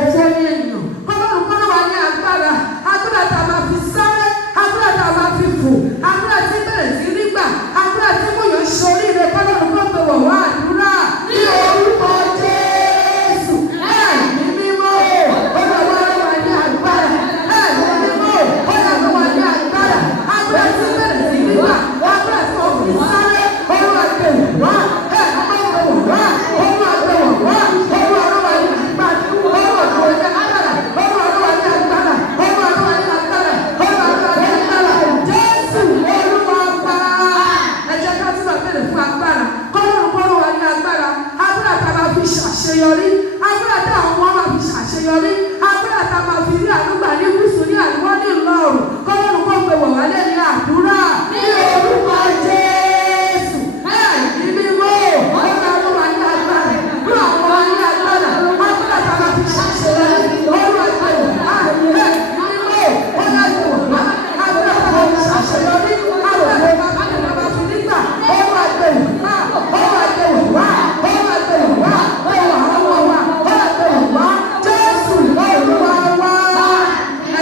òfò ní ènìyàn. Kọ́lọ́run kọ́lọ́ wa ní agbára tá a máa fi sáré, agbára tá a máa fi fò, agbára tí bẹ̀rẹ̀ sí nígbà, agbára tí mú yàn sórí rẹ̀. Kọ́lọ́run kọ́ pé wọ̀ wá àdúrà ní orúkọ Jésù. Ẹ̀mí mímọ́ olúwa wa ní agbára, ẹ̀mí mímọ́ olúwa wa ní agbára, agbára tí bẹ̀rẹ̀ sí nígbà, agbára tí wọ́n fi sáré, olúwa gbé wá, ṣàṣeyọrí, agbára tá àwọn ọmọ máa fi ṣàṣeyọrí, agbára tá máa fi rí àdúgbà ní gúúsù ní àríwá ní ìlà oòrùn. Kọ́lọ́run kó gbé wọ̀ wálé ní àdúrà ní orúkọ Jésù. Ẹ̀mí mímọ́ ọlọ́run wa ní agbára, fún àwọn ọmọ ní agbára, agbára tá máa fi ṣàṣeyọrí, olúwa gbé wọ̀ wá. Ẹ̀mí mímọ́ ọlọ́run wọ̀ wá, agbára tá máa fi ṣàṣeyọrí, agbára tá máa fi nígbà, olúwa gbé wọ̀ wá, olúwa gbé wọ̀ wá, olúwa gbé wọ̀ wá. Jésù olúwa wá. Ẹ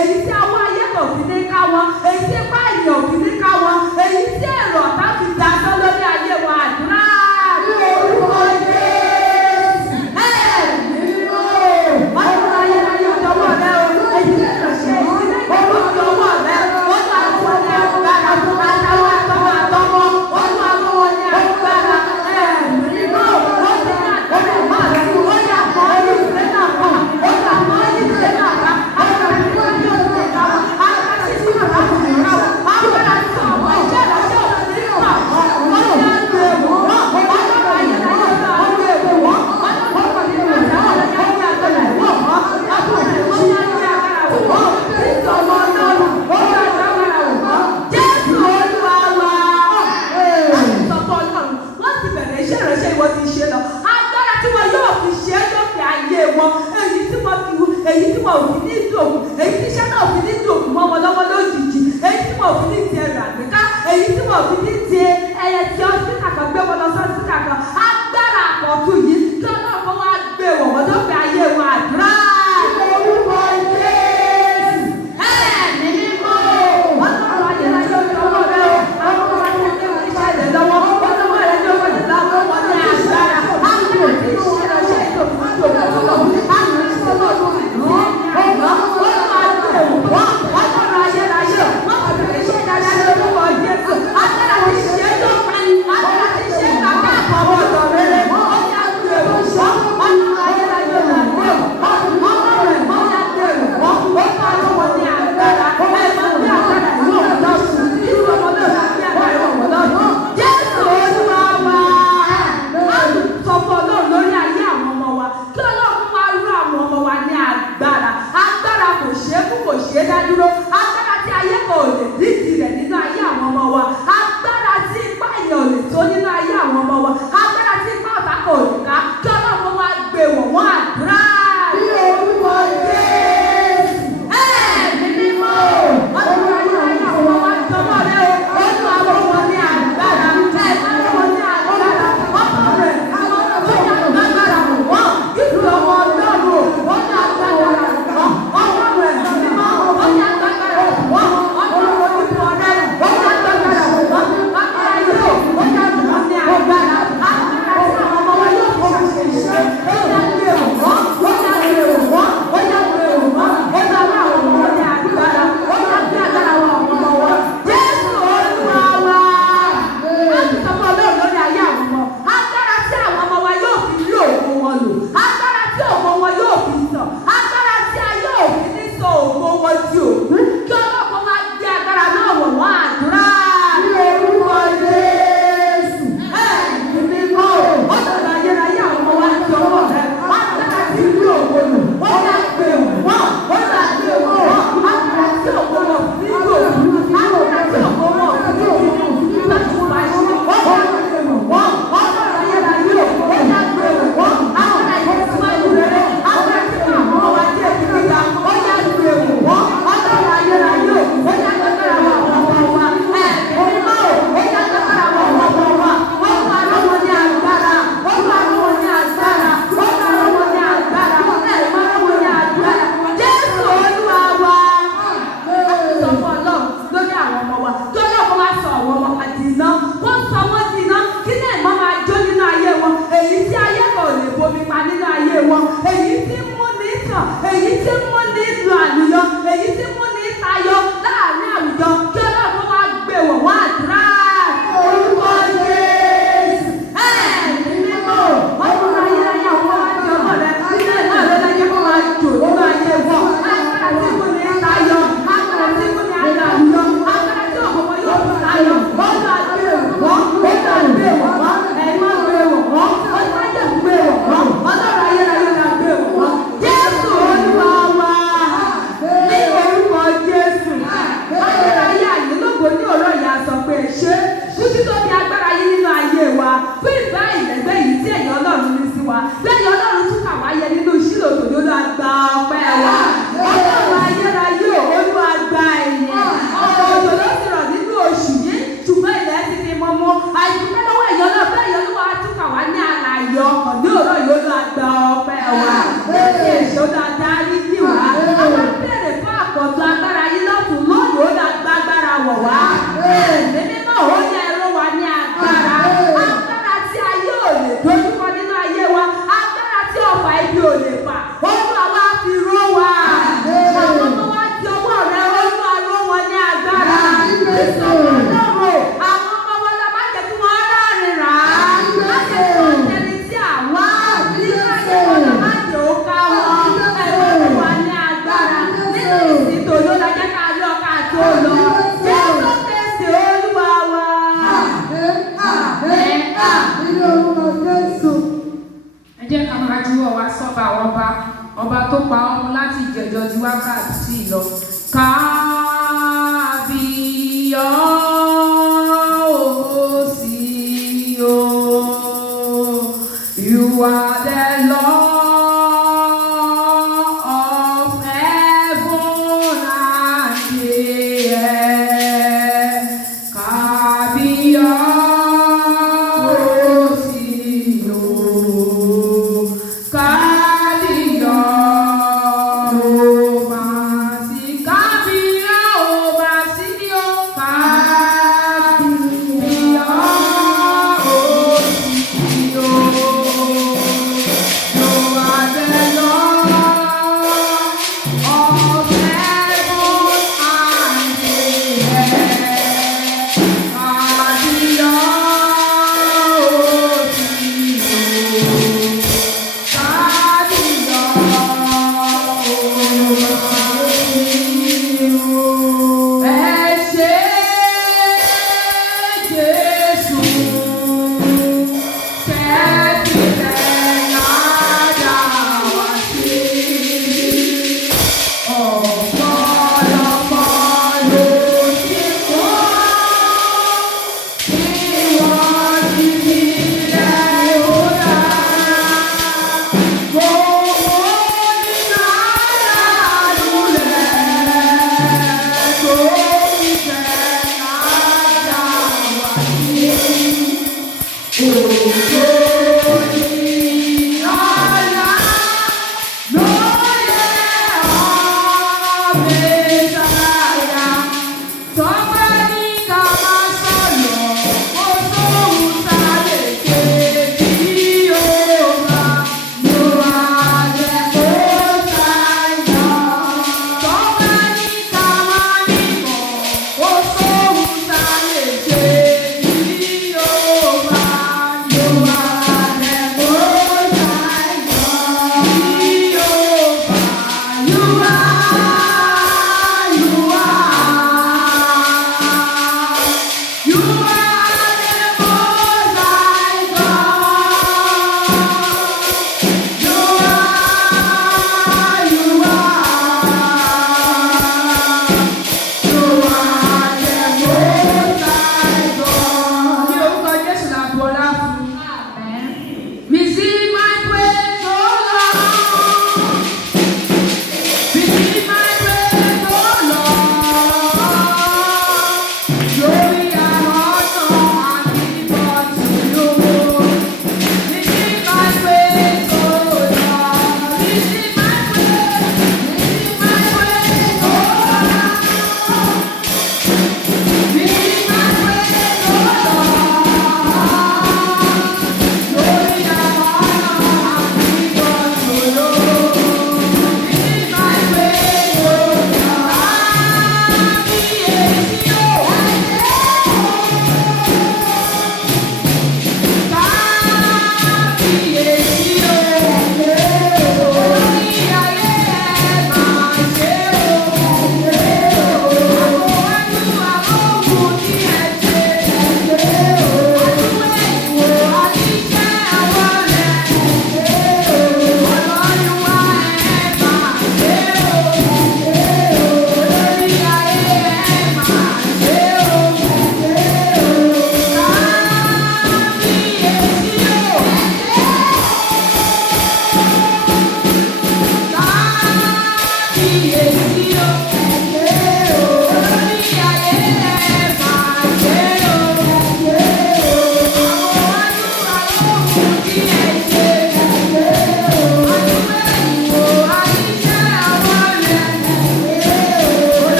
èyí tí àwọn ayé kò fi ní ká wọn, èyí tí báyìí ò fi ní ká wọn, èyí tí èrò ọ̀tá fi dá sọ lórí ayé wa. Àdúrà ní orúkọ Jésù. Ọlọ́run ayérayé ọ̀dọ́wọ́ rẹ o, èyí tí ìránṣẹ́ ìdílé ìgbàgbọ́ ọ̀dọ́wọ́ rẹ, wọ́n tún àwọn ní agbára, àtàwọn àtọmọ àtọmọ, wọ́n tún àwọn ní agbára, nínú wọ́n ti ní agbára máa rẹ̀, ó yà mọ́ ìdílé náà kàn, ó yà mọ́ ìdílé náà kàn, àwọn ìdílé náà kàn, àwọn àṣìṣe náà kàn, àwọn àṣìṣe ọ̀pọ̀ iṣẹ́ ìránṣẹ́ òfin nípa wọ́n ti ń gbé wọ́n, ọlọ́run ayérayé ọ̀dọ́ àwọn gbé wọ́n, ọlọ́run nínú àtàwọn ọlọ́run ayé àgbẹ̀lẹ̀ wọ́n, ọkùnrin wọ́n yá ní agbára wọ́n, títọ́ wọn náà wọ́n yá ní agbára wọ́n. Jésù Olúwa wa. Àtìsọ́kọ̀ ọlọ́run wọ́n ti bẹ̀rẹ̀ iṣẹ́ ìránṣẹ́ ìwọ ti ṣe lọ. Agbára tí wọn yóò fi ṣe é lókè ayé wọn, èyí tí wọn ò fi ní dòkú, èyí tí iṣẹ́ náà fi ní dòkú mọ́ wọn lọ́wọ́ lójijì, èyí tí wọn ò fi ní ti ẹ̀rọ àgbéká, èyí tí wọn ò fi ní ti ẹyẹ tí ọ́sítà kan gbé wọn lọ sọ́sítà kan. Agbára àkọ́tún yìí kí ọlọ́run kó wá gbé wọn lókè ayé wọn. Àdúrà ní orúkọ Jésù. Ẹ̀mí mímọ́ ọlọ́run ayérayé ọ̀dọ́wọ́ rẹ o, àwọn ayérayé wọn iṣẹ́ rẹ lọ́wọ́, ọlọ́wọ́ rẹ ní owó ti lọ́wọ́ wọn ní agbára, agbára tí iṣẹ́ rẹ ṣe é tó fún ìdòwò lọ́wọ́, agbára tí wọ́n lọ́wọ́ ọ̀gbọ́n ọlọ́run ayérayé wọ́n ti bẹ̀rẹ̀ iṣẹ́ dáadáa lórúkọ Jésù, agbára tí ṣe é tó pin, agbára tí ṣe é kàkà àkọ́wọ́ ọ̀dọ̀ rere, ó yá gbé wọ́n, ọlọ́run ayérayé ọ̀dọ̀ rẹ̀, ọlọ́run rẹ̀ wọ́n yá gbé wọ́n, ó kọ́ lọ́wọ́ ní agbára, ẹ̀mọ́ ní agbára ìwọ̀n lọ́sùn, nínú ọmọ náà láti agbára ìwọ̀n lọ́sùn. Jésù Olúwa wa. Sọ fún ọlọ́run lórí ayé àwọn ọmọ wa, kí ọlọ́run wá rú àwọn ọmọ wa ní agbára. Agbára kò ṣeé kú, kò ṣeé dá dúró. Agbára tí ayé kò lè dídì rẹ̀ nínú ayé àwọn ọmọ wa. Agbára tí ipá èèyàn ò lè tó nínú ayé àwọn ọmọ wa. Agbára tí ipá ọ̀tá kò lè ká. Kí ọlọ́run wá gbé wọ̀ wọ́n. Àdúrà ní orúkọ Jésù. Ẹ̀mí mímọ́ ọlọ́run ayérayé àwọn ọmọ wa jọmọ́ rẹ o. Olú àwọn ọmọ ní agbára. Ẹ̀mí mímọ́ ní agbára. Ọmọ rẹ̀ àwọn ọmọ ní agbára wọ̀. Ìlú ọmọ ọlọ́run ó ní agbára wọ̀. Ọmọ rẹ̀ mímọ́ ó ní agbára wọ̀. sí lọ. Kábíyọ̀sí o, you are the Lord of heaven and the earth. Kábíyọ̀sí o,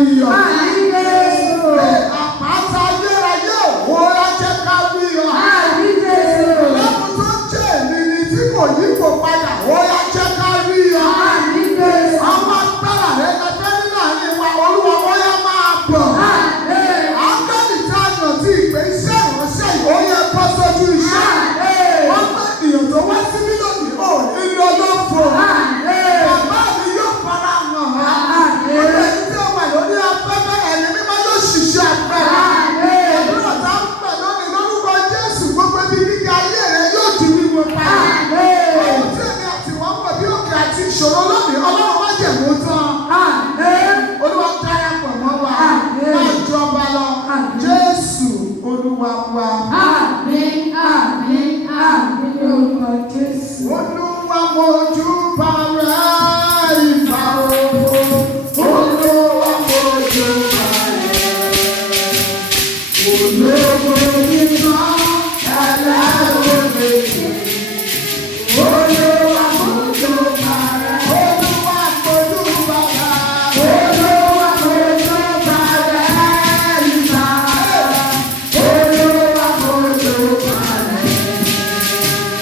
rí ọ. Àpáta ayérayé ó yá jẹ́ ká rí ọ. Ọlọ́run tó jẹ́ èmi ni tí kò yípo padà ó yá jẹ́ ká rí ọ. Àwọn agbára rẹ̀ lọ́jọ́ nínú àárín wa Olúwa ó yá máa bọ̀. Áńgẹ́lì tí a yàn tí ìpè iṣẹ́ ìránṣẹ́ yìí ó yẹ bọ́ sójú iṣẹ́. Wọ́n gbé ènìyàn tó wá sí mílíọ̀nù ò nínú ọlọ́fọ̀. Bàbá mi yóò fara hàn án. Ọ̀rẹ́ ẹni tí ó wà lórí afẹ́fẹ́ ẹ̀mí mímọ́ yóò ṣiṣẹ́ agbára. Àdúrà tá ń pẹ̀ lónìí lórúkọ Jésù gbogbo ibi gíga ayé rẹ̀ yóò di wíwo padà. Ohun tí èmi àti wọ́n wọ̀ bí òkè àti ìṣòro lónìí Ọlọ́run má jẹ̀mú tán. Olúwa darapọ̀ mọ́ wa. Máa jọba lọ. Jésù Olúwa wa. Àmín, àmín, àmín lórúkọ Jésù. Olúwa mojú bá rẹ̀ ìfà o. Olúwa mojú bá rẹ̀. Olúwa nígbà ẹlẹ́rọ̀lẹ́. Olúwa mojú bá rẹ̀. Olúwa mojú bá rẹ̀. Olúwa mojú bá rẹ̀ ìfà. Olúwa mojú bá rẹ̀.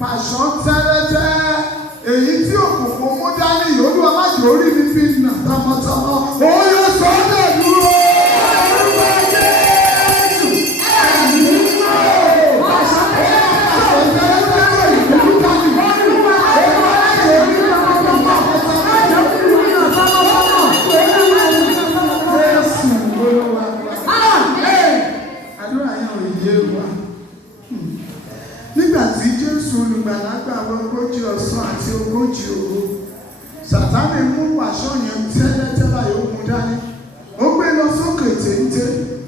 Pàṣán tẹ́lẹ́tẹ́ èyí tí òkùnkùn mú dání Olúwa má jẹ́ orí mi fi nà tọmọtọmọ ó yóò sọ ọ́ dẹ̀ dúró. Orúkọ Jésù ẹ̀mí mímọ́ pàṣán tẹ́lẹ́tẹ́ èyí tí òkùnkùn mú dání Olúwa má jẹ́ orí mi tọmọtọmọ má jẹ́ orí mi nà tọmọtọmọ Jésù Olúwa. Àdúrà yẹn ò yé wa. Nígbà tí Jésù olùgbàlà gbà wọ ogójì ọ̀sán àti ogójì òru, Sàtánì mú wàṣọ yẹn tẹ́lẹ̀tẹ́lẹ̀ yóò mú dání. Ó gbé lọ sókè téńté.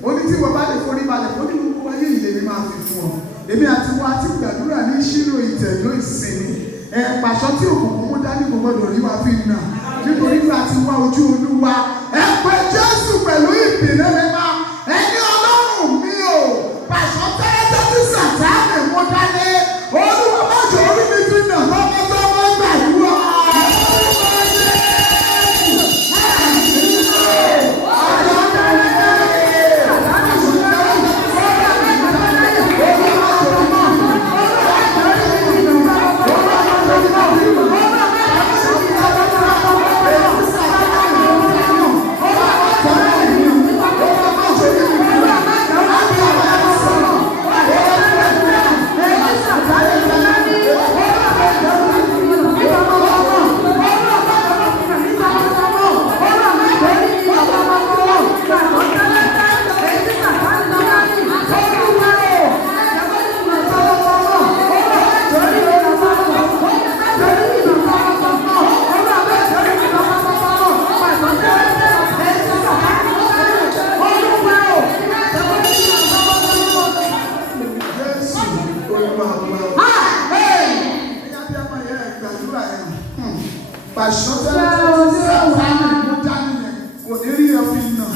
Ó ní tí wọ́n bá lè forí balẹ̀, ó ní gbogbo ayé ìlérí máa fi fún ọ. Èmi àti wa ti gbàdúrà ní ìṣirò ìtẹ̀dó ìsinmi. Pàṣọ tí òkùnkùn mú dání kò gbọdọ̀ rí wa fi nà. Nítorí pé a ti wá ojú Olúwa. Ẹ pé Jésù pẹ̀lú ìpìlẹ̀ mímọ́. Ẹni Ọlọ́run mi o. Pàṣọ tẹ́lẹ̀tẹ́ tí Sàtánì mú dání. Olúwa má jẹ́ orí mi fi nà tọmọtọmọ gbàdúrà. Pàṣán tẹ́lẹ̀ tí Sàtánì mú dání yẹn kò ní rí ọ fi nà.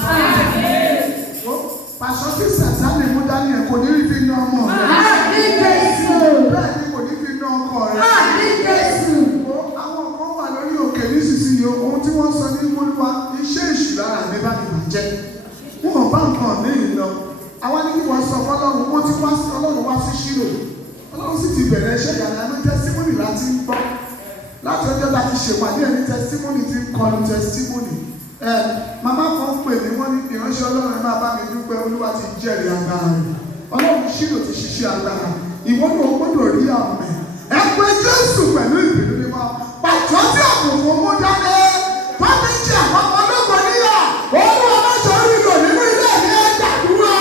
Pàṣán tí Sàtánì mú dání yẹn kò ní rí fi nà ọmọ rẹ̀. Bẹ́ẹ̀ ni kò ní fi nà ọkọ rẹ̀. Àwọn kan wà lórí òkè nísinsìnyí ohun tí wọ́n sọ ní Olúwa iṣẹ́ èṣù lára mi bá mi bàjẹ́. Wọ́n bá nǹkan mi lọ. Àwọn ní kí wọ́n sọ fọlọ́run wọ́n ti wá sí Ọlọ́run wá sí Ṣílò. Ọlọ́run sì ti bẹ̀rẹ̀ iṣẹ́ ìyàrá ẹni tẹ́símọ́nì láti ń gbọ́. Láti ọjọ́ láti ṣèpàdé ẹni tẹsítímọ́nì ti ń kọlu tẹsítímọ́nì. Màmá kan pè mí wọ́n ní ìránṣẹ́ Ọlọ́run ẹ máa bá mi dúpẹ́ Olúwa ti jẹ́rìí agbára rẹ̀. Ọlọ́run Ṣílò ti ṣiṣẹ́ agbára. Ìwọ ni o gbọ́dọ̀ rí àmì. Ẹ pé Jésù pẹ̀lú ìbínú mímọ́. Pàtó tí òkùnkùn mú dání. Pápẹ́jì àwọn ọmọ ológun níyà. Olúwa má jọ orí lò nínú ilé mi ẹ gbàdúrà.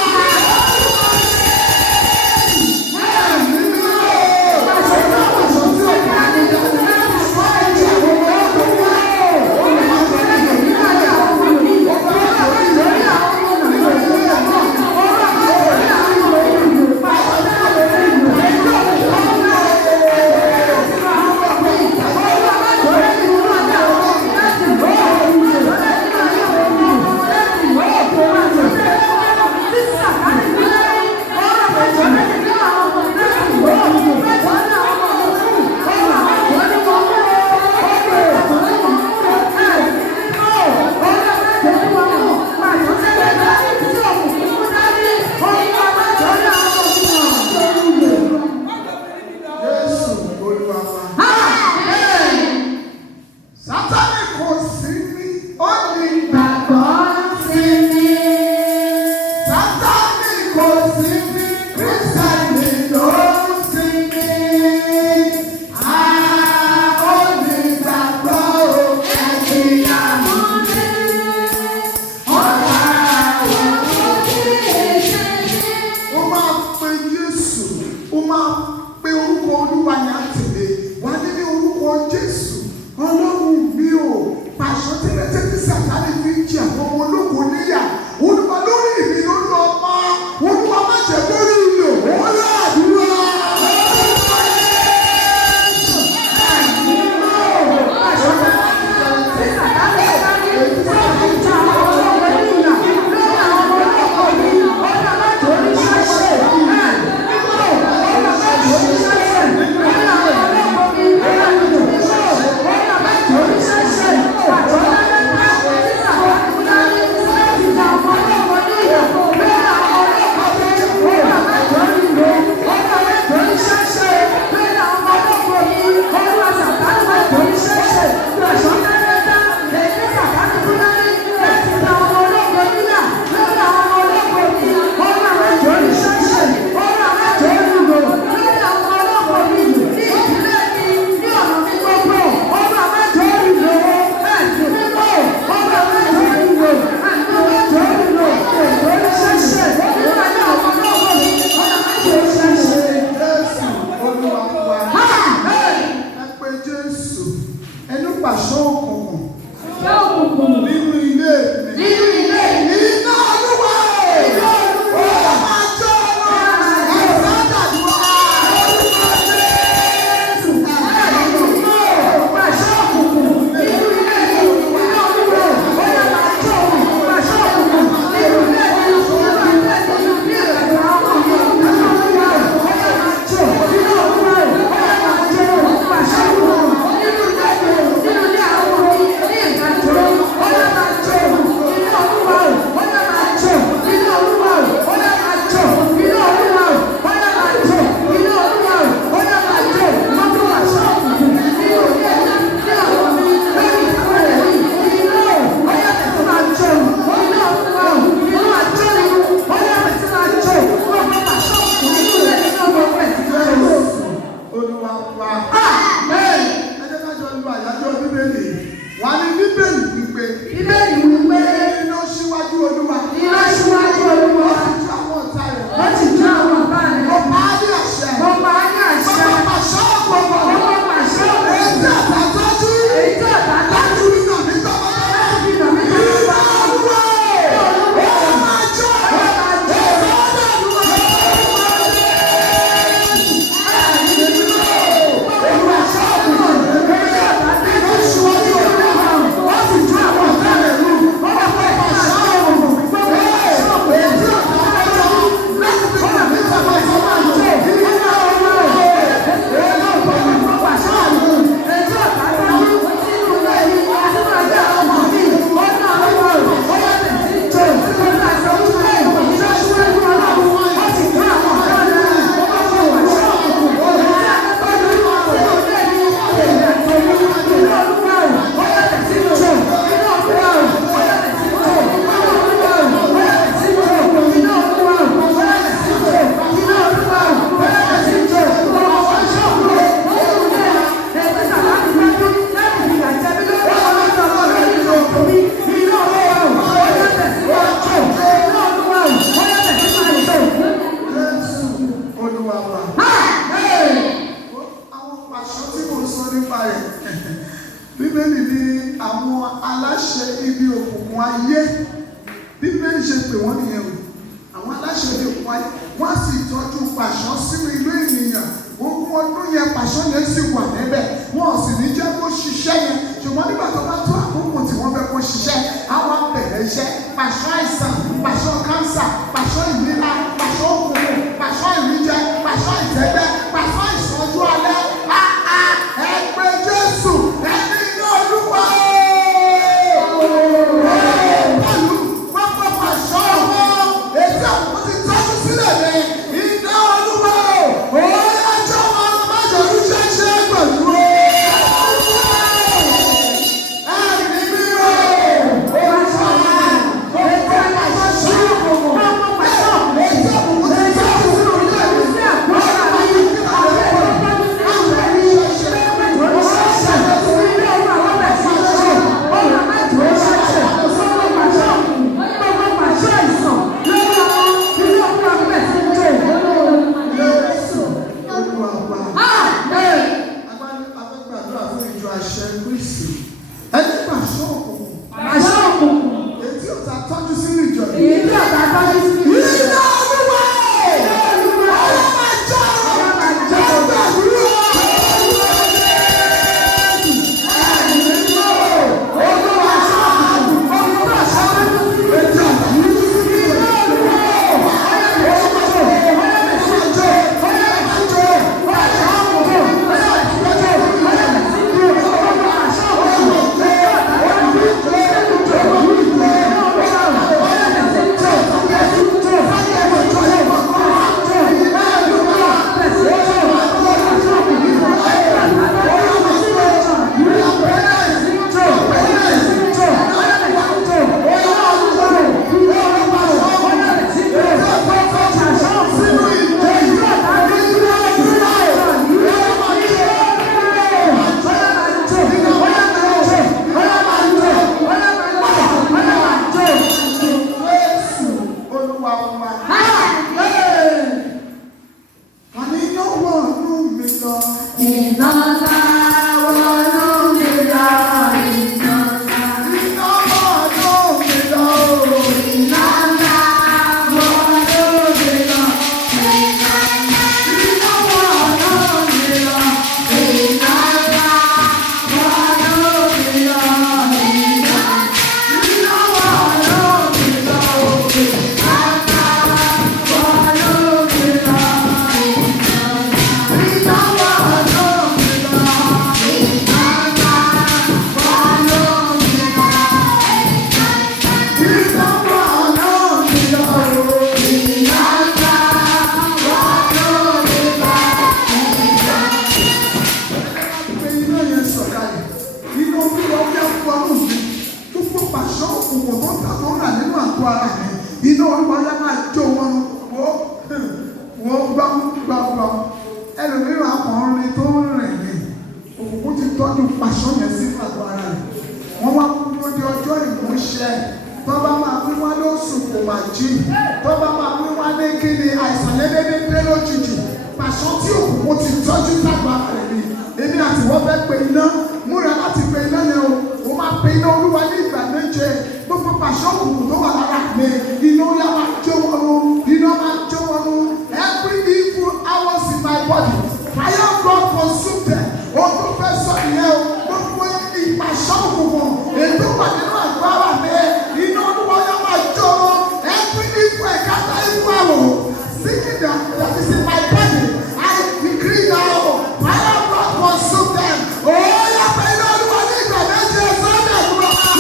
ẹnu pàṣọ òkùnkùn Ṣé òkùnkùn nínú ilé mi. nínú ilé mi? Iná Olúwa Iná Olúwa ó máa jó lọ. Ẹ̀sán dàdúrà. Jésù. Pàṣẹ òkùnkùn nínú ilé mi. Iná Olúwa ó yẹ máa jó òun. Pàṣẹ òkùnkùn nínú ilé mi. Nínú ilé mi. Nínú ilé àwọn ọmọ mi. Iná Olúwa ó yẹ máa jó. Iná Olúwa ó yẹ máa jó. Pàṣẹ òkùnkùn nínú ilé mi. Nínú ilé àwọn ọmọ mi. Ní ìdájọ́ ó yẹ máa jó. Iná Olúwa ó yẹ máa jó. Iná Olúwa ó yẹ máa jó. Iná Olúwa ó yẹ máa jó. Iná Olúwa ó yẹ máa jó. Mọ́tò pàṣẹ òkùnkùn nínú ilé mi. Ní àwọn ọmọ mi. Lórí ìfúnra rẹ̀ mi. Iná ó yẹ bẹ̀rẹ̀ máa jó. Iná Olúwa iná àjọ nínú ó yẹ bẹ̀rẹ̀ máa jó. Mọ́tò pàṣẹ òkùnkùn nínú ilé mi. Ní ọmọ rẹ̀ ti jó. Olúwa wa. Amen. Ẹ jẹ́ ká jọ lu àyájọ́ Bíbélì. Wà ní Bíbélì wípé Bíbélì wípé iná síwájú Olúwa. iná síwájú Olúwa Ju àwọn ọ̀tá rẹ̀. ó ti jó àwọn ọ̀tá rẹ̀. Ó pa á ní àṣẹ. Mo pa á ní àṣẹ. Bàbá pàṣẹ òkùnkùn. Mo pàṣẹ òkùnkùn. Èyí tí àtà tọ́jú. Èyí tí ọ̀tá Láti rí nà mí tọ́wọ́. láti nà mí Iná lọ́wọ́. Olúwa ó máa jó. Olúwa wa. Àwọn pàṣọ tí mo sọ nípa rẹ̀. Bíbélì ní àwọn aláṣẹ ibi òkùnkùn ayé. Bíbélì ṣe pè wọ́n nìyẹn o. Àwọn aláṣẹ ibi òkùnkùn ayé. Wọ́n sì tọ́jú pàṣọ sínú ìlú ènìyàn. Ogún ọdún yẹn pàṣọ yẹn sì wà níbẹ̀. Wọ́n sì ní jẹ́ kó ṣiṣẹ́ yẹn. Ṣùgbọ́n nígbà tó bá tó àkókò tí wọ́n fẹ́ kó ṣiṣẹ́, àwọn abẹ̀rẹ̀ iṣẹ́. Pàṣọ àìsàn, pàṣọ kánsà, pàṣọ ìlera, pàṣọ òkùnkùn, pàṣọ ìríjẹ, pàṣọ ìtẹ́gbẹ́, pàṣọ ìṣọ́jú alẹ́. Ẹ pé Jésù, ẹni iná Olúwa pẹ̀lú wọ́n pọ̀ pàṣọ wọn. Ètí àwọn ti tọ́jú sílẹ̀ ní iná Olúwa ó yá jọ wọn má jọ ní ṣẹ́ṣẹ́ pẹ̀lú o. Ẹ̀mí mi o. àgọ́ ara mi. Iná Olúwa yá máa jó wọn wọ́n gbọ́. Ẹlòmíràn akọrin tó ń rìn ní òkùnkùn ti tọ́jú pàṣọ yẹn sí àgọ́ ara rẹ̀. Wọ́n wá kúrò di ọjọ́ ìmúṣẹ. Tọ́ba máa wí wá lóṣù kò máa jí. Tọ́ba máa wí wá ní kí ni àìsàn lédèdè lójijì. Pàṣọ tí òkùnkùn ti tọ́jú lágbà rẹ̀ ni. Èmi àti wọ́n fẹ́ pe iná. Múra láti pe iná yẹn o. Ó máa pe iná Olúwa ní ìgbà méje. Gbogbo pàṣọ òkùnkùn tó wà lára mi. Iná yá máa jó wọn o. Iná máa jó wọn o. Every evil hours in my body. Fire of God consume them. O tó fẹ́ sọ ìyẹn o. Gbogbo ìpàṣọ òkùnkùn. Ètò wà nínú àgbà wà mi. Iná Olúwa yá máa jó wọn. Every evil ẹ̀ka evil hour. Seeking that is in my body. I decree now. Fire of God consume them. Oh, yeah, but you know what is the message?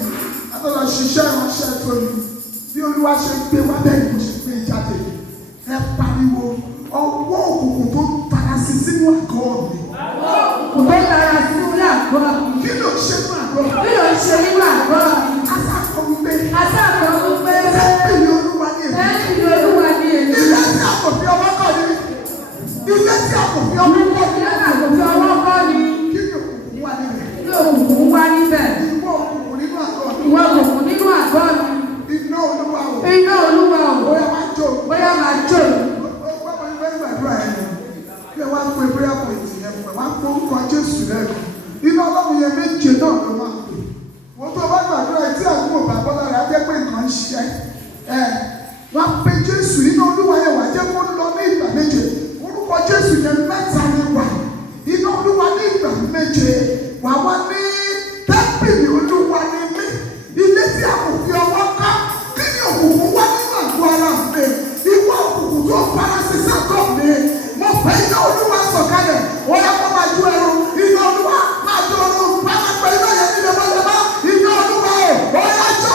Ṣiṣẹ́ ìránṣẹ́ tó ní bí Olúwa ṣe gbé wá bẹ́ẹ̀ ni mo ṣe gbé jáde. Ẹ pariwo ọwọ́ òkùnkùn tó tara sí sínú àgọ́ mi. Kò tó tara sí sínú àgọ́ mi. Kí ló ṣe nínú àgọ́ mi? Kí ló ṣe nínú àgọ́ mi? Asákọ̀ ń gbé. Asákọ̀ ń gbé. Ẹ pè Olúwa ní èmi. Ẹ pè Olúwa ní èmi. Ilé tí a kò fi ọwọ́ kọ́ ni. Ilé tí a kò fi ọwọ́ kọ́ ni. Ilé tí a kò fi ọwọ́ kọ́ ni. Kí ni òkùnkùn wà níbẹ̀? Kí ni òkùnkùn wà níbẹ̀? Ìwọ òkùnkùn nínú àgọ́ mi. Ìwọ òkùnkùn nínú àgọ́ mi. Iná Olúwa o. Iná Olúwa o. Bóyá máa jó. Bóyá máa jó. Gbàdúrà ẹ̀ lọ. Bí ẹ wá pé prayer point yẹn fún ẹ, wá pé orúkọ Jésù lẹ́nu. Iná Ọlọ́run yẹn méje náà ló máa pè. Wọ́n tó bá gbàdúrà ẹ̀ tí àgbo bàbá lára á jẹ́ pé nǹkan ń ṣiṣẹ́. Wá pé Jésù iná Olúwa yẹn wà jẹ́ kó lọ ní ìgbà méje. Orúkọ Jésù yẹn mẹ́ta ni wà. Iná Olúwa ní ìgbà méje. Wà wá ní tẹ́pìlì Olúwa ní mí. Ilé tí a kò fi ọwọ́ ká. Kí ni òkùnkùn wá nínú àgọ́ ara mi? Ìwọ òkùnkùn tó fara sísá tọ̀ mí. Mo fẹ́ iná Olúwa sọ̀kalẹ̀. Ó yẹ kó máa ju ẹrù. Iná Olúwa máa ju ọrùn. Máa pẹ́ iná yẹn ní lọ́wọ́lọ́wọ́. Iná Olúwa o. Ó yẹ jọ́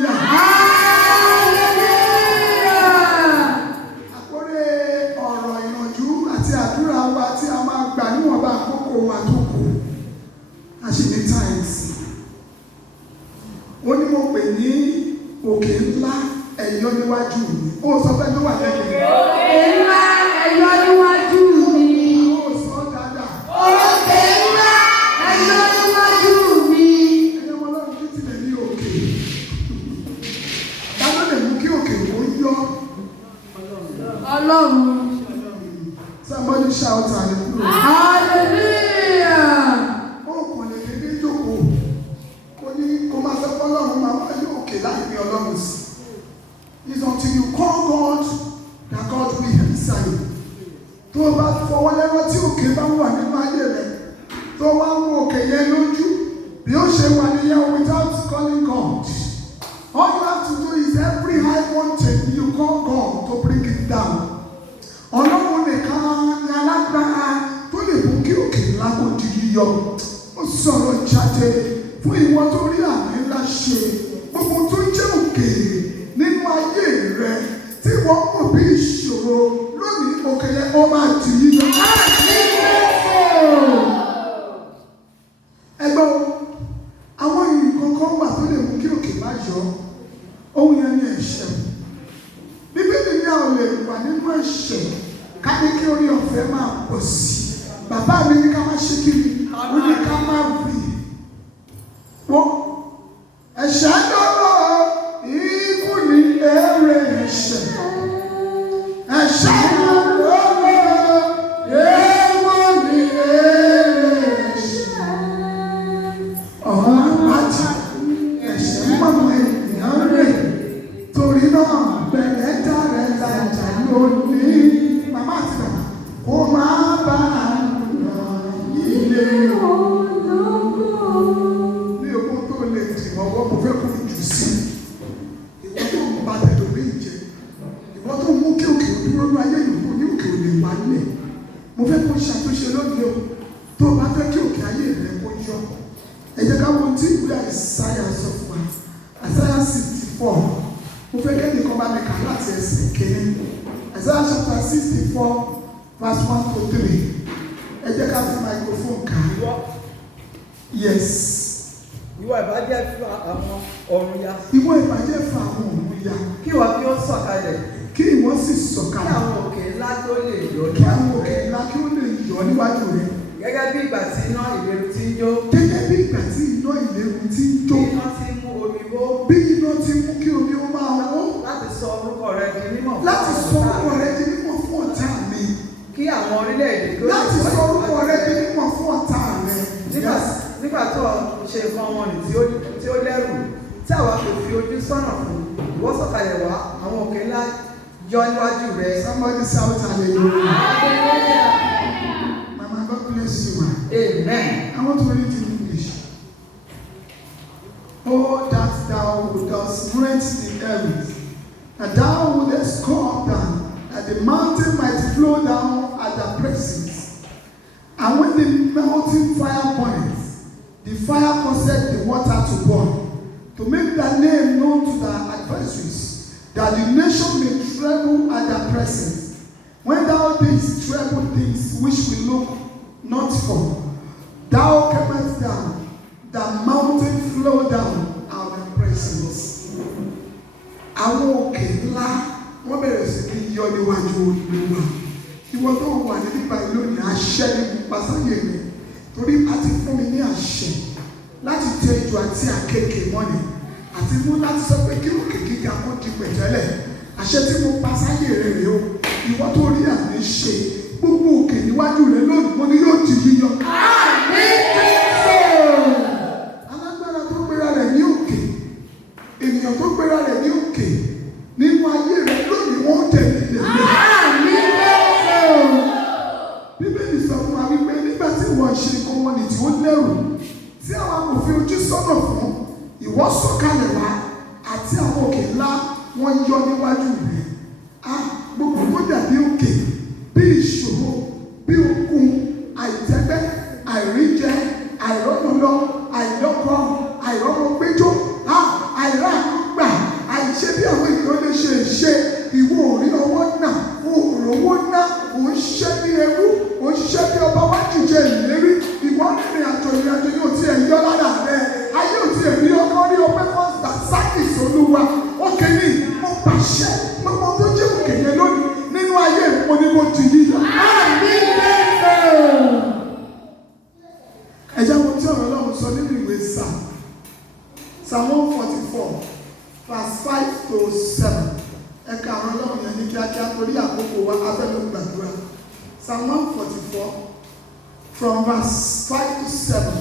òkè ńlá ẹ̀yọ́ níwájú mi. Ó sọ fẹ́ tó wà lẹ́gbẹ̀ẹ́. Òkè ńlá ẹ̀yọ́ níwájú mi. Ó sọ dáadáa. Òkè ńlá ẹ̀yọ́ níwájú mi. Ẹ̀yọ́ wọn lọ́run kí tilẹ̀ ní òkè. Dáná lè mú kí òkè ó yọ. Ọlọ́run. Somebody shout hallelujah. Hallelujah. Ó kàn lè dédé jókòó. Kó ní kó máa fẹ́ kọ́ Ọlọ́run máa wá ní òkè láì ní Ọlọ́run sí. It's until you call God that God will answer you. Tó o bá fọwọ́ lẹ́rọ tí òkè bá wà nínú ayé rẹ̀, tó o wá mú òkè yẹn lójú, bí ó ṣe wà nìyẹn without calling God. All you have to do is every high mountain you call God to bring it down. Ọlọ́run nìkan ni alágbára tó lè mú kí òkè ńlá kó di yíyọ. Ó sọ̀rọ̀ jáde fún ìwọ tó rí àmì ńlá ṣe. Gbogbo tó jẹ́ òkè nínú ayé rẹ tí wọ́n mọ̀ bí ìṣòro lónìí òkè yẹn ó máa di yíyọ. Ẹgbẹ́ àwọn nǹkan kan wà tó lè mú kí òkè má yọ. Ohun yẹn ní ẹ̀ṣẹ̀. Bíbélì ní àwọn lè wà nínú ẹ̀ṣẹ̀ ká ní kí orí ọ̀fẹ́ máa pọ̀ sí. Bàbá mi ní ká má ṣe kí ni, ó ní ká má rí. Wọ́n ẹ̀ṣẹ̀ lọ́rọ̀ ikú ní èrè ẹ̀ṣẹ̀. Ẹ̀ṣẹ̀ lọ́rọ̀ ewu ní èrè ẹ̀ṣẹ̀. Ọ̀hún àpáta ẹ̀ṣẹ̀ mọ̀mọ́ ènìyàn rẹ̀. Torí náà bẹ̀rẹ̀ dára dájà lónìí. Màmá àti bàbá kó máa bá àná ilé ológo. Ní owó tó lè dì mọ́wọ́ mo fẹ́ kó jù sí. Ìwọ́n tó ń ba tẹ̀lómi jẹ. Ìwọ́n tó ń mú kí òkè dúró ní ayé ìlú ní òkè ò lè wá lẹ̀. Mo fẹ́ kó ṣàtúnṣe lónìí o. Tó o bá fẹ́ kí òkè ayé rẹ kó yọ. Ẹ jẹ́ ká wo tí ìwé Àìsáyà sọ fún wa. Àìsáyà 64. Mo fẹ́ kí ẹnìkan bá mi kà láti ẹsẹ̀ kìíní. Isaiah chapter 64 verse 1 to 3. Ẹ jẹ́ ká fi microphone kà. Yes. Ìwọ ìbàjẹ́ fún àwọn ọ̀run ya. Ìwọ ìbàjẹ́ fún àwọn ọ̀run ya. Kí ìwọ kí ó sọ̀kalẹ̀. Kí ìwọ sì Kí sọ̀kalẹ̀. àwọn òkè ńlá tó lè yọ. Kí àwọn òkè ńlá kí ó lè yọ níwájú rẹ̀. Gẹ́gẹ́ bí ìgbà tí iná ìléru ti ń jó. Gẹ́gẹ́ bí ìgbà tí iná ìléru ti ń jó. Bí iná ti mú omi wó. Bí iná ti mú kí omi ó máa wó. Láti sọ orúkọ rẹ di mímọ̀ fún Láti àwọn sọ ọ̀tá orúkọ rẹ. rẹ di mímọ̀ fún ọ̀tá mi. Kí àwọn orílẹ̀-èdè kí ó lè Láti gbọ́ sọ orúkọ rẹ di ìwádìí. mímọ̀ fún ọ̀tá rẹ. Nígbà tó ṣe nǹkan wọn nì tí ó lẹ́rù tí àwa kò fi ojú sọ́nà fún ìwọ sọ̀kalẹ̀ wá àwọn òkè ńlá yọ níwájú rẹ. Somebody shout hallelujah. Mama, God bless you, ma. Amen. I want to read in English. Oh, that thou wouldst rent the heavens, that thou wouldst come down, that the mountain might flow down at thy presence. And when the melting fire burneth, the fire causeth the water to burn, to make thy name known to thy adversaries, that the nation may tremble at thy presence. When thou didst treble things which we look not for, thou camest down, the mountain flow down at thy presence. Àwọn òkè ńlá wọ́n bẹ̀rẹ̀ sí ní yọ níwájú Olúwa. Ìwọ tó wà ní nípa ìlónìí àṣẹ ní pàṣẹ mi torí a ti fún mi ní àṣẹ láti tẹ ìjọ àti àkekèé mọ́ni àti mú láti sọ pé kí òkè gíga kó di pẹ̀tẹ́lẹ̀. Àṣẹ tí mo pa sáyé rẹ̀ rèé o. Ìwọ tó rí àmì ṣe gbogbo òkè níwájú rẹ̀ lónìí mo ní yóò di yíyọ. Alágbára tó gbéra rẹ̀ ní òkè, ènìyàn tó gbéra rẹ̀ ní òkè nínú ayé rẹ̀ lónìí wọ́n tẹ̀lé lẹ́lẹ́. Bíbélì sọ fún wa wípé nígbà tí ìwọ ṣe nǹkan wọn ni tí ó lẹ́rù tí àwọn kò fi ojú sọ́nà fún ìwọ sọ̀kalẹ̀ wá àti àwọn òkè ńlá wọ́n yọ níwájú rẹ̀. Gbogbo tó dàbí òkè bí ìṣòro bí okun àìtẹ́gbẹ́ àìríjẹ àìrọ́nàlọ́ àìlọ́kọ àìrọ́mọgbẹ́jọ́ àìráàánú gbà àìṣe bí àwọn ènìyàn lè ṣe ṣe ìwọ òrí ọwọ́ náà òrówó náà òun ṣiṣẹ́ bí ẹrú òun ṣiṣẹ́ bí ọba wá jíjẹ ìlérí ìwọ rìnrìn àjò yóò ti ẹ̀ yọ lára rẹ ayé ò ti ẹ̀ rí ọkọ rí ọpẹ́ fọ́ńtà sákìsì Olúwa òkè ni mo pàṣẹ gbogbo tó jẹ́ òkè yẹn lónìí nínú ayé mo ní mo ti yíyọ. Ẹ jẹ́ wo tí ọ̀rọ̀ Ọlọ́run sọ nínú ìwé Psalm 144 verse 5 to 7. Ẹ ka ọ̀rọ̀ Ọlọ́run yẹn ní kíákíá torí àkókò wa afẹ́lẹ́ gbàdúrà. Psalm 144 from verse 5 to 7.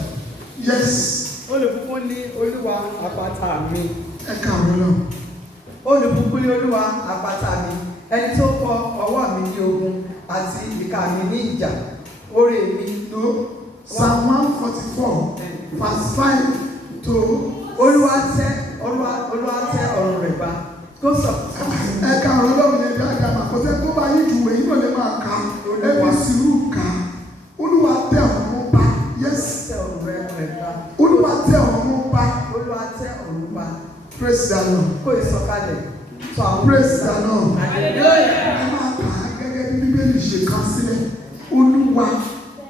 Yes. Olùbùkún ni Olúwa àpáta mi. Ẹ ka ọ̀rọ̀ Ọlọ́run. Olùbùkún ni Olúwa àpáta mi. Ẹni tó kọ ọwọ́ mi ní ogun àti ìka mi ní ìjà. Oore mi ló. Psalm 144 verse 5 to. Olúwa tẹ́ ọ̀run rẹ̀ bá. Kó sọ. Ẹ ka ọ̀rọ̀ Ọlọ́run yẹn dáadáa mà kò sẹ́ tó bá yín ju èyí náà lè máa ka ẹ fi sùúrù ka. Olúwa tẹ́ ọ̀run bá. Yes. Tẹ́ ọ̀run rẹ̀ bá. Olúwa tẹ́ ọ̀run bá. Olúwa tẹ́ ọ̀run bá. Praise the Lord. Kó ìsọ̀kalẹ̀. Sọ àwọn Praise the Lord. Hallelujah. Ẹ máa kà á gẹ́gẹ́ bí Bíbélì ṣe kà sílẹ̀. Olúwa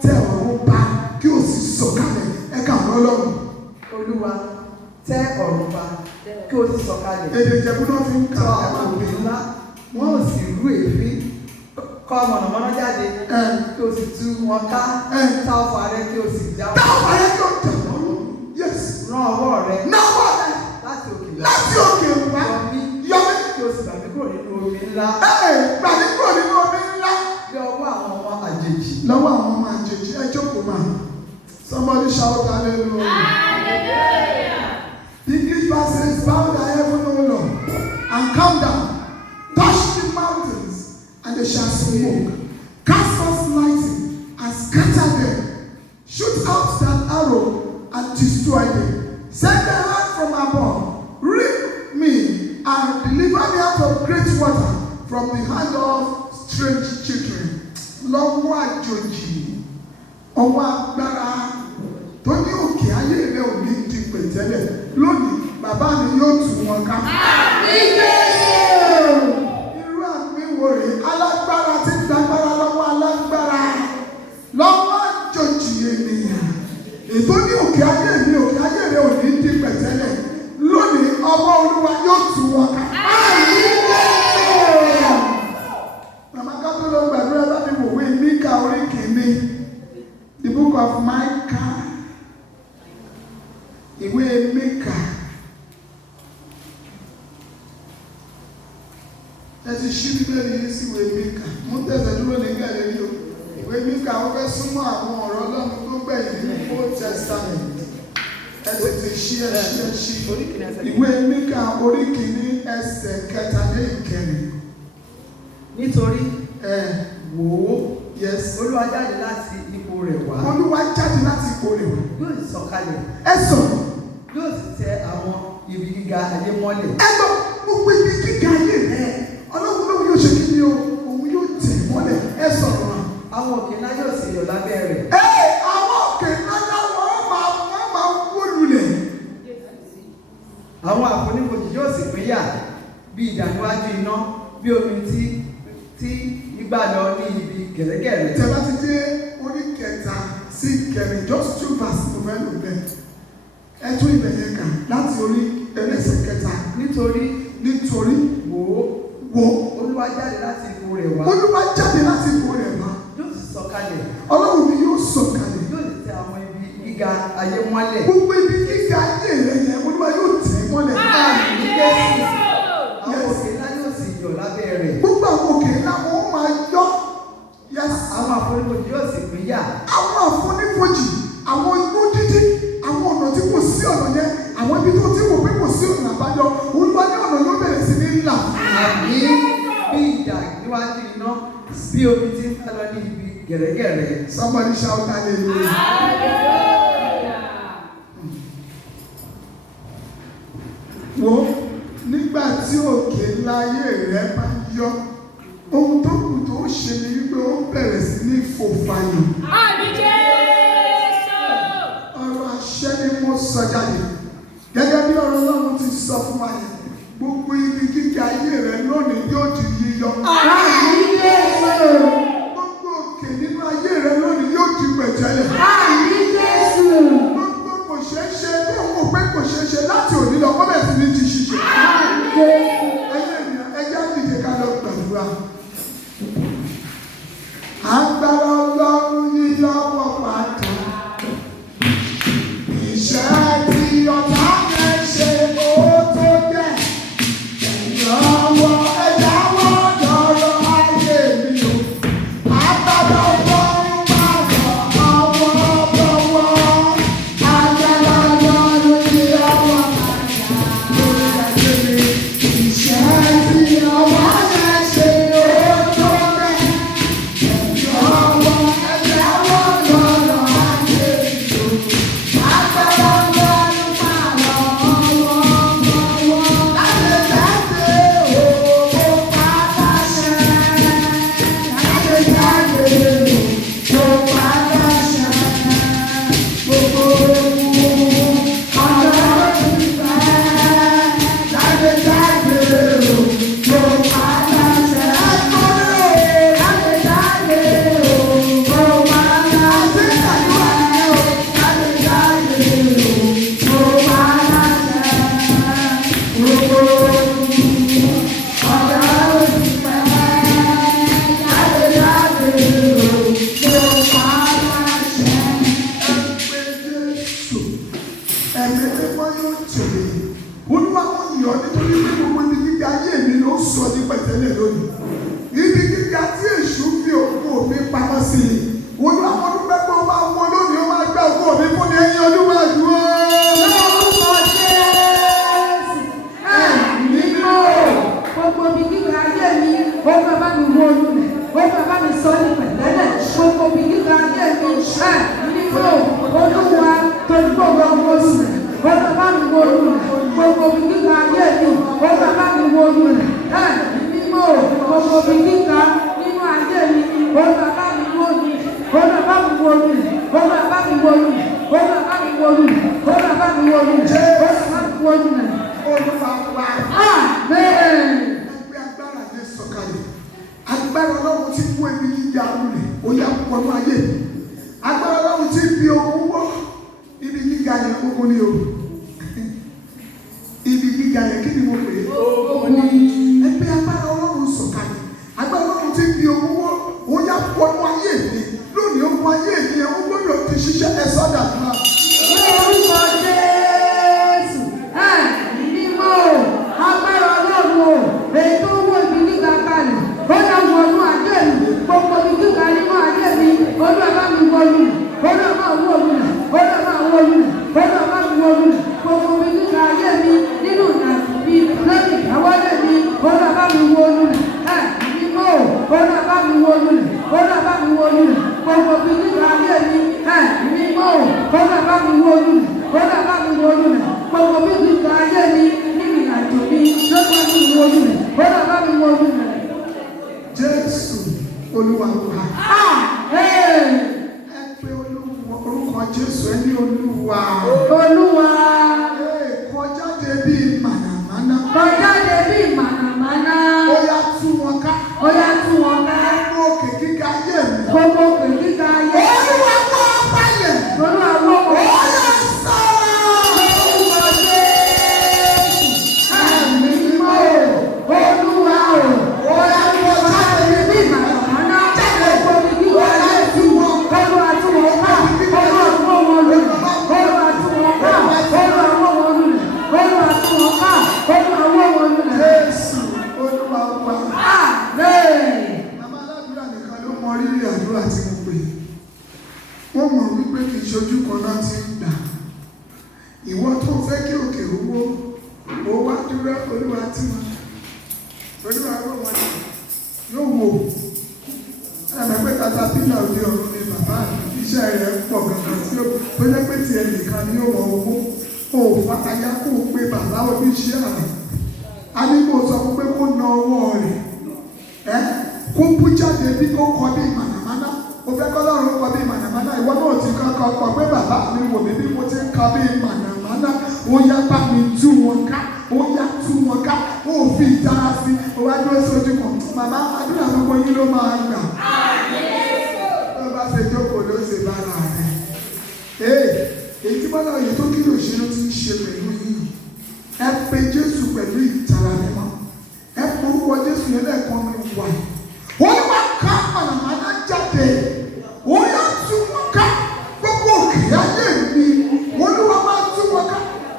tẹ́ ọ̀run bá kí o sì sọ̀kalẹ̀. Ẹ ka ọ̀rọ̀ Ọlọ́run. Olúwa tẹ́ ọ̀run bá kí o sì sọ̀kalẹ̀. Èdè Ìjẹ̀bú náà fi ń kà Sọ á. àwọn òbí ńlá wọn ò sì rú èéfín. Kọ́ mọ̀nàmọ́ná jáde kí o sì tú wọn ká. Ta ọfà rẹ kí o sì já wọn. Táwọn ayé yóò jà lọ́wọ́. Yes. Rán ọwọ́ rẹ Náwó rẹ̀ láti òkè lọ. láti òkè wá. Yọmí. Kí o sì gbà mí kúrò nínú omi ńlá. Gbàdé kúrò nínú omi ńlá. Bí ọwọ́ àwọn ọmọ àjèjì. Lọ́wọ́ àwọn ọmọ àjèjì ẹ jókòó máa. Somebody shout hallelujah. The English verse says, bow thy heaven, O Lord, and come down, touch the mountains, and they shall smoke. Cast forth lightning, and scatter them. Shoot out that arrow, and destroy them. Send the hand from above, reap me, and deliver me out of great water, from the hand of strange children. Lọ́wọ́ àjòjì, ọwọ́ agbára tó ní òkè ayé rẹ̀ ò ní di pẹ̀tẹ́lẹ̀ lónìí bàbá mi yóò tù wọn ká. Irú àmì wo rèé alágbára tí ń dágbára lọ́wọ́ alágbára lọ́wọ́ àjòjì ènìyàn ètò ní òkè ayé rẹ̀ ò ní di pẹ̀tẹ́lẹ̀ lónìí ọwọ́ Olúwa yóò tù wọn ká. Màmá kápẹ́ ló ń gbàdúrà bá mi wòwe Míkà orí kìíní. The book of Micah. Ìwé Míkà. Ẹ ti ṣí Bíbélì yìí sí ìwé Míkà. Mo ń tẹ̀sẹ̀ dúró ní gàlẹ́ yìí o. Ìwé Míkà ó fẹ́ súnmọ́ àwọn ọ̀rọ̀ Ọlọ́run tó gbẹ̀yìn nínú Old Testament. Ẹ tètè ṣí. Ìwé Míkà orí kìíní ẹsẹ̀ kẹtàlélẹ́kẹrin. Nítorí wò ó. Yes. Olúwa jáde láti ipò rẹ̀ wá. Olúwa jáde láti ipò rẹ̀ wá. Yóò sì sọ̀kalẹ̀. Ẹ sọ̀rọ̀. Yóò sì tẹ àwọn ibi gíga ayé mọ́lẹ̀. Ẹ gbọ́ gbogbo ibi gíga ayé rẹ̀. Ọlọ́run lóun yóò ṣe kí ni o? Òun yóò tẹ̀ mọ́lẹ̀. Ẹ sọ̀rọ̀ náà. Àwọn òkè ńlá yóò sì yọ̀ lábẹ́ rẹ̀. Àwọn òkè ńlá wọ́n máa wó lulẹ̀. Àwọn àfonífojì yóò sì pínyà bí idà níwájú iná bí omi tí gbà lọ ní ibi gẹ̀rẹ́gẹ̀rẹ́. Tẹ̀lá ti dé orí kẹta sí kẹrin just 2 verses tó fẹ́ lò bẹ́ẹ̀. Ẹ tún ibẹ̀ yẹn kà láti orí ẹlẹ́sẹ̀ kẹta. Nítorí wo Olúwa jáde láti ipò rẹ̀ wá. Olúwa jáde láti ipò rẹ̀ wá. Yóò sì sọ̀kalẹ̀. Ọlọ́run mi yóò sọ̀kalẹ̀. Yóò sì tẹ àwọn ibi gíga ayé mọ́lẹ̀. Gbogbo ibi gíga ayé rẹ̀ yẹn Olúwa yóò tẹ̀ mọ́lẹ̀. Àmín Jésù. Àwọn òkè ńlá yóò sì yọ̀ lábẹ́ rẹ̀. Gbogbo àwọn òkè ńlá wọn máa yọ. Yes. Àwọn àfonífojì yóò sì pínyà. Àwọn àfonífojì, àwọn igbó dídí, àwọn ọ̀nà tí kò sí ọ̀nà yẹn, àwọn ibi tó ti wò pé kò sí ọ̀nà àbáyọ, Olúwa ní ọ̀nà yóò bẹ̀rẹ̀ sí ní ńlá. Àmín bí idà níwájú iná bí omi tí ń fẹ́ lọ ní ibi gẹ̀rẹ́gẹ̀rẹ́. Somebody shout hallelujah. Wo nígbà tí òkè ńlá ayé rẹ̀ bá yọ, ohun tó kù tó ṣe ni wípé ó bẹ̀rẹ̀ sí ní fò fàyàn. Ọ̀rọ̀ àṣẹ ni mo sọ jáde. Gẹ́gẹ́ bí ọ̀rọ̀ Ọlọ́run ti sọ fún wa yẹn, gbogbo ibi gíga ayé rẹ̀ lónìí yóò di yíyọ. Gbogbo òkè nínú ayé rẹ̀ lónìí yóò di pẹ̀tẹ́lẹ̀. Gbogbo kò ṣeé ṣe tó ń wò pé kò ṣeé ṣe láti òní lọ kọ́ bẹ̀ sí ní ti ṣiṣẹ́.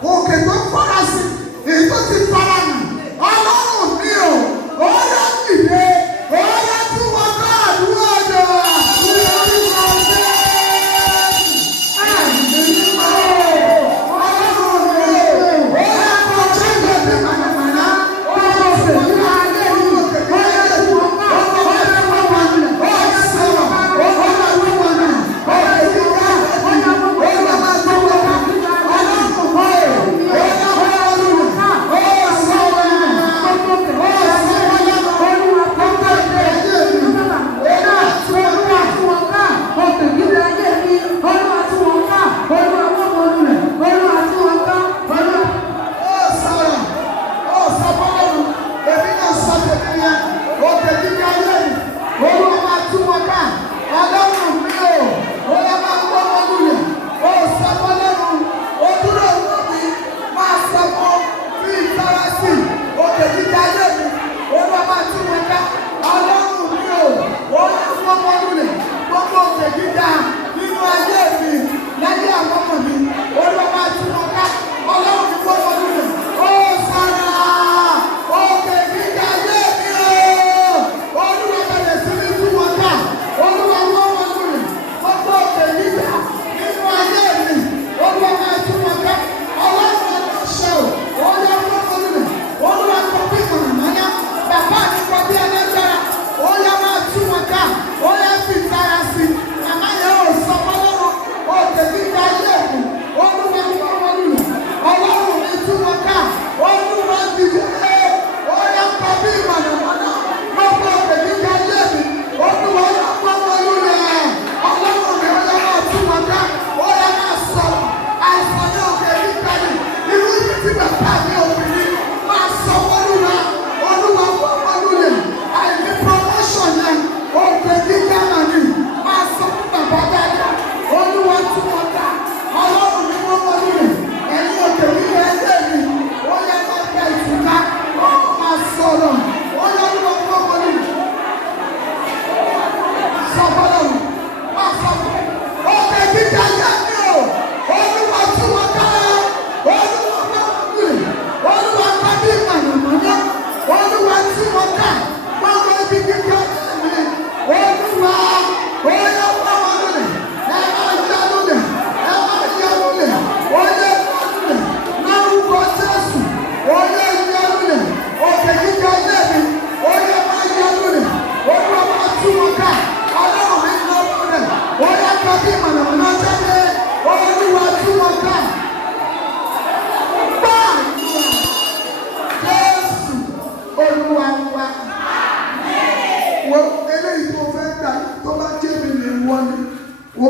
Òkè tó fara sí, èyí tó ti fara nù, Ọlọ́run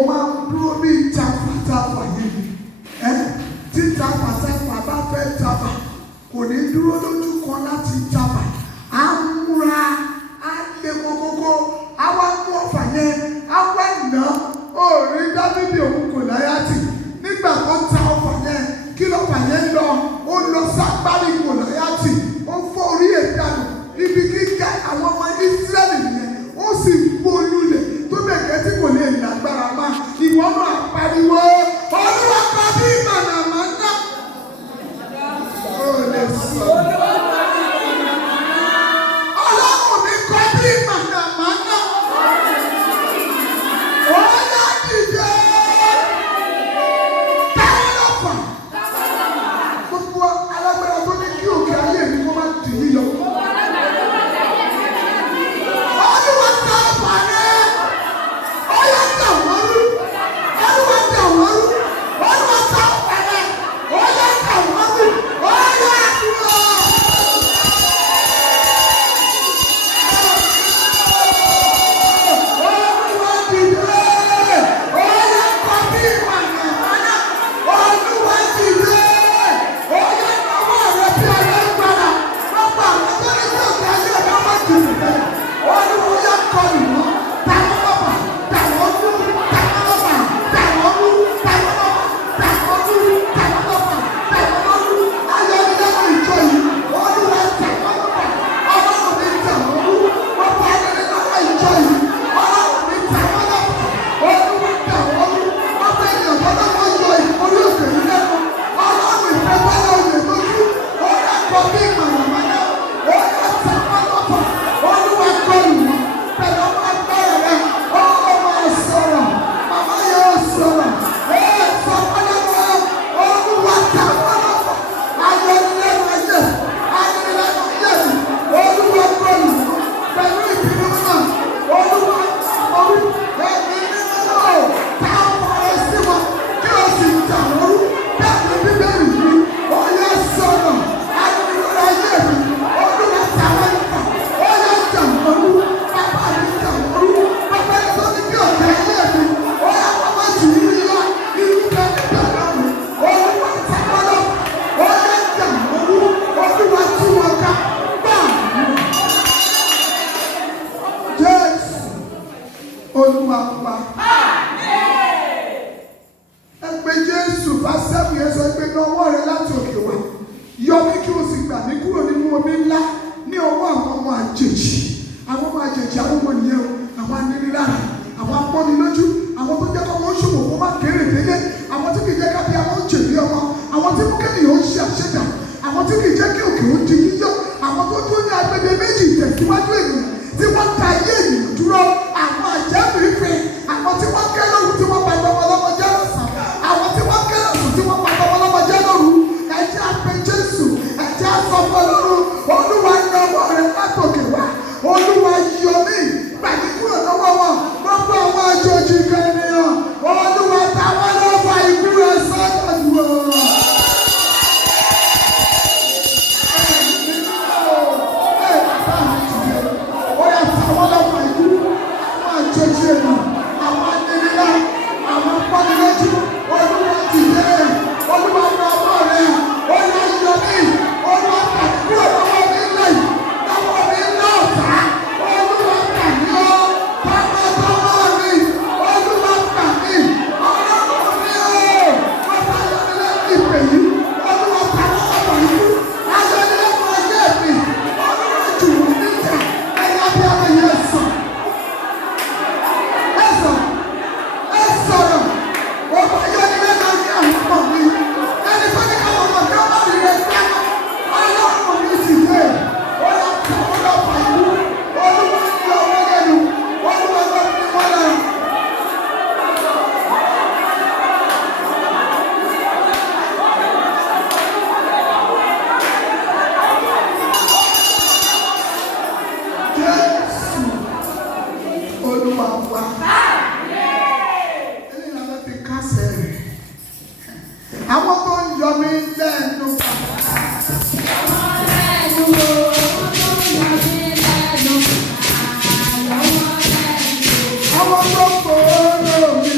máa ń dúró bí tafàtafà yìí. Tí tafàtafà bá fẹ́ tafà, kò ní dúró lójú kan láti tafà. Á múra, á lé kókókó, á wá mú ọ̀fà yẹn, á wá nà á. Ó rí Dáfídì òun Gòláyátì. Nígbà tó ta ọ̀fà yẹn, kí lọ́fà yẹn lọ? Ó lọ ságbárí Gòláyátì. Ó fọ́ orí ẹ̀ dànù. Ibi gíga àwọn ọmọ Ísírẹ́lì nìyẹn. Ó sì wó lulẹ̀ tó bẹ̀gẹ́ tí kò lè lágbára máa. Ìwọ náà pariwo, Olúwa kọ bí mànàmáná. Ó lè sọ. Ọlọ́run mi kọ bí mànàmáná. Ó yá dìde. Táwọn lọ́fà. Gbogbo alágbára tó ní kí òkè ayé mi kó má dì í yọ. Àwọn tó kọ́ ọ́ lómi.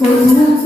kò sí